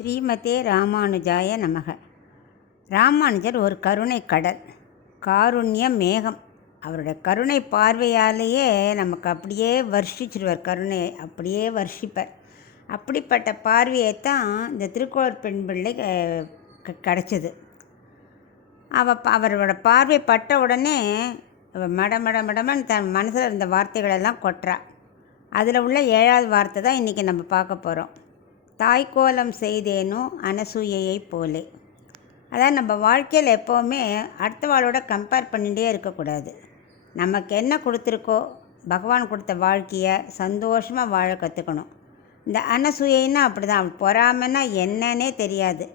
ஸ்ரீமதே ராமானுஜாய நமக. ராமானுஜர் ஒரு கருணை கடல், காருண்ய மேகம். அவருடைய கருணை பார்வையாலேயே நமக்கு அப்படியே வர்ஷிச்சிருவார், கருணையை அப்படியே வர்ஷிப்பார். அப்படிப்பட்ட பார்வையைத்தான் இந்த திருக்கோளூர் பெண் பிள்ளை கிடச்சிது. அவரோட பார்வை பட்ட உடனே மடமடன்னு தன் மனசில் இருந்த வார்த்தைகளெல்லாம் கொட்டுறா. அதில் உள்ள 7வது வார்த்தை தான் இன்றைக்கி நம்ம பார்க்க போகிறோம். தாய்க்கோலம் செய்தேனோ அனசூயையை போலே. அதான் நம்ம வாழ்க்கையில் எப்போவுமே அடுத்தவாளோட கம்பேர் பண்ணிகிட்டே இருக்கக்கூடாது. நமக்கு என்ன கொடுத்துருக்கோ பகவான் கொடுத்த வாழ்க்கையை சந்தோஷமாக வாழ கற்றுக்கணும். இந்த அனசூயைன்னா அப்படி தான். அவள் பொறாமைன்னா என்னன்னே தெரியாது.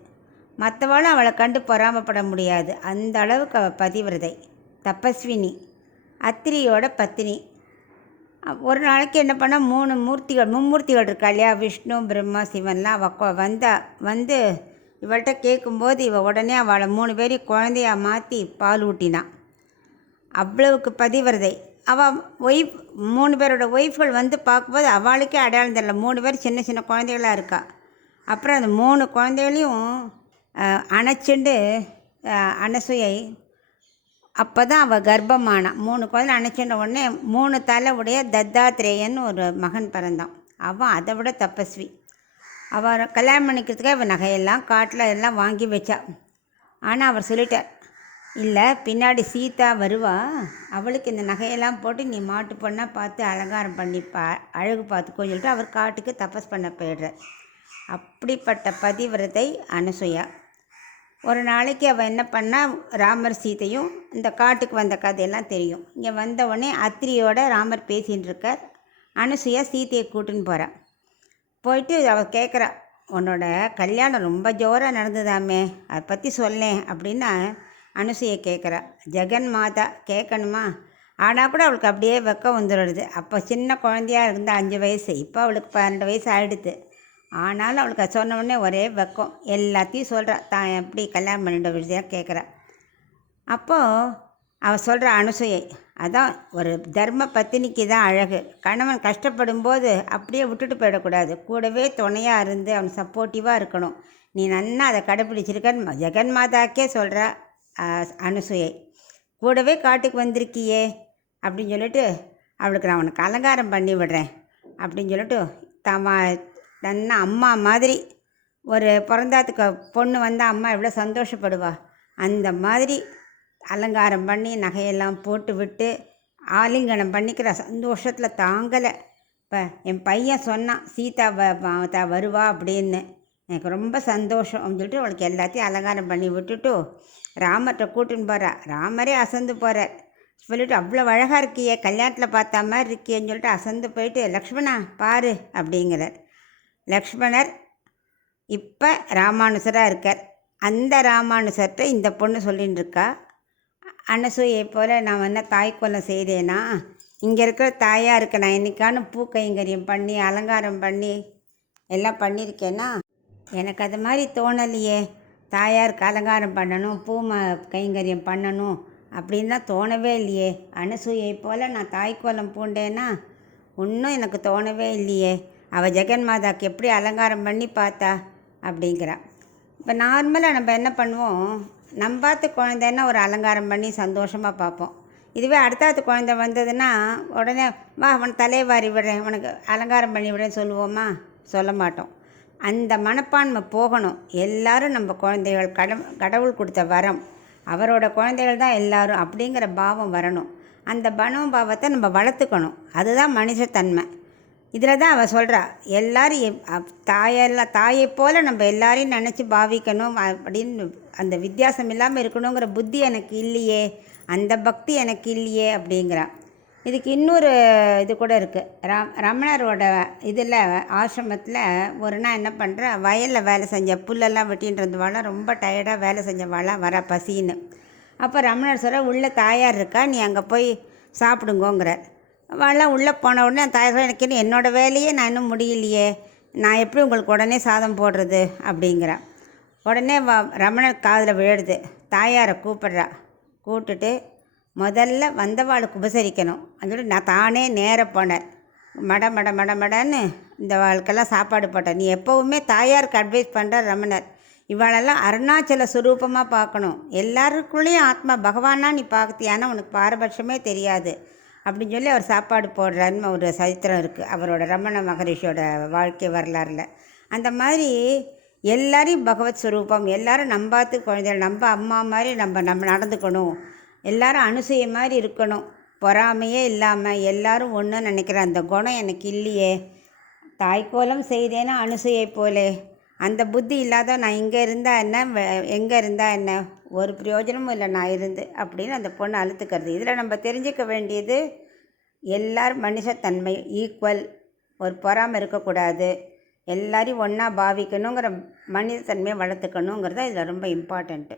மற்றவாளும் அவளை கண்டு பொறாமப்பட முடியாது. அந்த அளவுக்கு அவள் பதிவிரதை, தபஸ்வினி, அத்திரியோட பத்தினி. ஒரு நாளைக்கு என்ன பண்ணால் மும்மூர்த்திகள் இருக்கா இல்லையா, விஷ்ணு பிரம்மா சிவன்லாம். வந்து இவள்கிட்ட கேட்கும்போது உடனே அவளை 3 பேரையும் குழந்தையாக மாற்றி பால் ஊட்டினான். அவ்வளவுக்கு பதிவிரதை. அவள் 3 பேரோட ஒய்ஃப்கள் வந்து பார்க்கும்போது அவளுக்கே அடையாளம் தெரியல. 3 பேர் சின்ன சின்ன குழந்தைகளாக இருக்கா. அப்புறம் அந்த 3 குழந்தைகளையும் அணைச்சிண்டு அனசூயை அப்போ தான் அவள் கர்ப்பமானான். 3 குழந்தை அணைச்சின்ற உடனே 3 தலை உடைய தத்தாத்ரேயன்னு ஒரு மகன் பிறந்தான். அவன் அதை விட தபஸ்வி. அவள் கல்யாணம் பண்ணிக்கிறதுக்காக அவள் நகையெல்லாம் காட்டில் எல்லாம் வாங்கி வச்சா. ஆனால் அவர் சொல்லிட்டார், இல்லை பின்னாடி சீதா வருவா, அவளுக்கு இந்த நகையெல்லாம் போட்டு நீ மாட்டு பொண்ணாக பார்த்து அலங்காரம் பண்ணி அழகு பார்த்துக்கோன்னு சொல்லிட்டு அவர் காட்டுக்கு தபஸ் பண்ண போயிடுறார். அப்படிப்பட்ட பதிவிரதை அனசூயா. ஒரு நாளைக்கு அவள் என்ன பண்ணால், ராமர் சீதையும் இந்த காட்டுக்கு வந்த கதையெல்லாம் தெரியும். இங்கே வந்தவுடனே அத்திரியோட ராமர் பேசின்னு இருக்கார். அனசூயா சீதையை கூட்டுன்னு போகிறான். போயிட்டு அவள் கேட்குறா, உன்னோட கல்யாணம் ரொம்ப ஜோராக நடந்ததாமே, அதை பற்றி சொல்லேன் அப்படின்னு அனசூயை கேட்குறா. ஜெகன் மாதா கேட்கணுமா? ஆனால் கூட அவளுக்கு அப்படியே வெக்கம் வந்துடுது. அப்போ சின்ன குழந்தையாக இருந்தால் 5 வயசு, இப்போ அவளுக்கு 12 வயசு ஆகிடுது. ஆனாலும் அவளுக்கு சொன்ன உடனே ஒரே வெக்கம். எல்லாத்தையும் சொல்கிறா, தான் எப்படி கல்யாணம் பண்ணிட்ட விஷயம் கேட்குறா. அப்போது அவள் சொல்கிற அனசூயை, அதான் ஒரு தர்ம பத்தினிக்கு தான் அழகு. கணவன் கஷ்டப்படும்போது அப்படியே விட்டுட்டு போயிடக்கூடாது, கூடவே துணையாக இருந்து அவன் சப்போர்ட்டிவாக இருக்கணும். நீ நன்னா அதை கடைப்பிடிச்சிருக்கன்னு ஜெகன்மாதாக்கே சொல்கிறா அனசூயை. கூடவே காட்டுக்கு வந்திருக்கியே அப்படின்னு சொல்லிட்டு, அவளுக்கு நான் உனக்கு அலங்காரம் பண்ணி விடுறேன் அப்படின்னு சொல்லிட்டு நன்னா அம்மா மாதிரி ஒரு பிறந்தாத்துக்கு பொண்ணு வந்தால் அம்மா எவ்வளோ சந்தோஷப்படுவா, அந்த மாதிரி அலங்காரம் பண்ணி நகையெல்லாம் போட்டு விட்டு ஆலிங்கனம் பண்ணிக்கிற சந்தோஷத்தில் தாங்கலை. இப்போ என் பையன் சொன்னான் சீதா வருவா அப்படின்னு, எனக்கு ரொம்ப சந்தோஷம் அப்படின்னு சொல்லிட்டு அவளுக்கு எல்லாத்தையும் அலங்காரம் பண்ணி விட்டுட்டு ராமர்கிட்ட கூட்டுன்னு போகிறா. ராமரே அசந்து போகிறார். சொல்லிவிட்டு, அவ்வளோ அழகாக இருக்கியே, கல்யாணத்தில் பார்த்தா மாதிரி இருக்கியேன்னு சொல்லிட்டு அசந்து போயிட்டு, லக்ஷ்மணா பாரு அப்படிங்கிறார். லக்ஷ்மணர் இப்போ ராமானுஜராக இருக்கார். அந்த ராமானுஜர்கிட்ட இந்த பொண்ணு சொல்லின்னு இருக்கா, அனசூயை போல் நான் என்ன தாய்க்கோலம் செய்தேனா, இங்கே இருக்கிற தாயாருக்கு நான் என்றைக்கானு பூ கைங்கரியம் பண்ணி அலங்காரம் பண்ணி எல்லாம் பண்ணியிருக்கேன்னா, எனக்கு அது மாதிரி தோணலையே. தாயாருக்கு அலங்காரம் பண்ணணும், பூ கைங்கரியம் பண்ணணும் அப்படின்லாம் தோணவே இல்லையே. அனசூயை போல் நான் தாய்க்கோலம் பூண்டேன்னா ஒன்றும் எனக்கு தோணவே இல்லையே. அவள் ஜெகன்மாதாக்கு எப்படி அலங்காரம் பண்ணி பார்த்தா அப்படிங்கிறா. இப்போ நார்மலாக நம்ம என்ன பண்ணுவோம், நம்ம பார்த்து குழந்தைன்னா ஒரு அலங்காரம் பண்ணி சந்தோஷமாக பார்ப்போம். இதுவே அடுத்தாத்து குழந்தை வந்ததுன்னா உடனே வா அவன் தலைவாரி விடுறேன், உனக்கு அலங்காரம் பண்ணி விடுறேன்னு சொல்லுவோமா? சொல்ல மாட்டோம். அந்த மனப்பான்மை போகணும். எல்லோரும் நம்ம குழந்தைகள், கடவுள் கொடுத்த வரம், அவரோட குழந்தைகள் தான் எல்லோரும் அப்படிங்கிற பாவம் வரணும். அந்த பாவத்தை நம்ம வளர்த்துக்கணும். அதுதான் மனுஷத்தன்மை. இதில் தான் அவள் சொல்கிறா, எல்லோரும் தாயை போல் நம்ம எல்லாரையும் நினச்சி பாவிக்கணும் அப்படின்னு, அந்த வித்தியாசம் இல்லாமல் இருக்கணுங்கிற புத்தி எனக்கு இல்லையே, அந்த பக்தி எனக்கு இல்லையே அப்படிங்கிறா. இதுக்கு இன்னொரு இது கூட இருக்குது. ரமணரோட இதில் ஆசிரமத்தில் ஒரு நாள் என்ன பண்ணுறா, வயலில் வேலை செஞ்ச புல்லெல்லாம் வெட்டின்றதுவாள ரொம்ப டயர்டாக வேலை செஞ்சவாளாக வர பசின்னு. அப்போ ரமணர் சொல்கிற, உள்ள தாயார் இருக்கா, நீ அங்கே போய் சாப்பிடுங்கோங்கிறார். அவெல்லாம் உள்ளே போன உடனே தாயார் எனக்கு என்னோடய வேலையே நான் இன்னும் முடியலையே, நான் எப்படி உங்களுக்கு உடனே சாதம் போடுறது அப்படிங்கிறா. உடனே ரமணர் காதில் விழுது. தாயாரை கூப்பிட்றா. கூப்பிட்டுட்டு முதல்ல வந்தவாளுக்கு உபசரிக்கணும். அதோட நான் தானே நேர போனேன். மடன்னு இந்த வாழ்க்கெல்லாம் சாப்பாடு போட்டார். நீ எப்போவுமே தாயாருக்கு அட்வைஸ் பண்ணுற ரமணர். இவாளெல்லாம் அருணாச்சல சுரூபமாக பார்க்கணும். எல்லாருக்குள்ளேயும் ஆத்மா பகவானா நீ பார்த்தியானா உனக்கு பாரபட்சமே தெரியாது அப்படின்னு சொல்லி அவர் சாப்பாடு போடுறாருன்னு ஒரு சரித்திரம் இருக்குது அவரோட ரமண மகரிஷியோட வாழ்க்கை வரலாறில். அந்த மாதிரி எல்லாரையும் பகவத் ஸ்வரூபம், எல்லோரும் நம்பாத்து குழந்தைகள், நம்ம அம்மா மாதிரி நம்ம நடந்துக்கணும், எல்லோரும் அனுசூய மாதிரி இருக்கணும், பொறாமையே இல்லாமல் எல்லோரும் ஒன்று நினைக்கிற அந்த குணம் எனக்கு இல்லையே. தாய்க்கோலம் செய்தேன்னா அனுசூயை போலே அந்த புத்தி இல்லாத நான் இங்கே இருந்தால் என்ன, எங்கே இருந்தால் என்ன, ஒரு பிரயோஜனமும் இல்லை நான் இருந்து அப்படின்னு அந்த பொண்ணு அழுத்துக்கிறது. இதில் நம்ம தெரிஞ்சிக்க வேண்டியது எல்லாரும் மனுஷத்தன்மை ஈக்குவல், ஒரு பொறாமை இருக்கக்கூடாது, எல்லாரையும் ஒன்றா பாவிக்கணுங்கிற மனிதத்தன்மையை வளர்த்துக்கணுங்கிறது இதில் ரொம்ப இம்பார்ட்டண்ட்டு.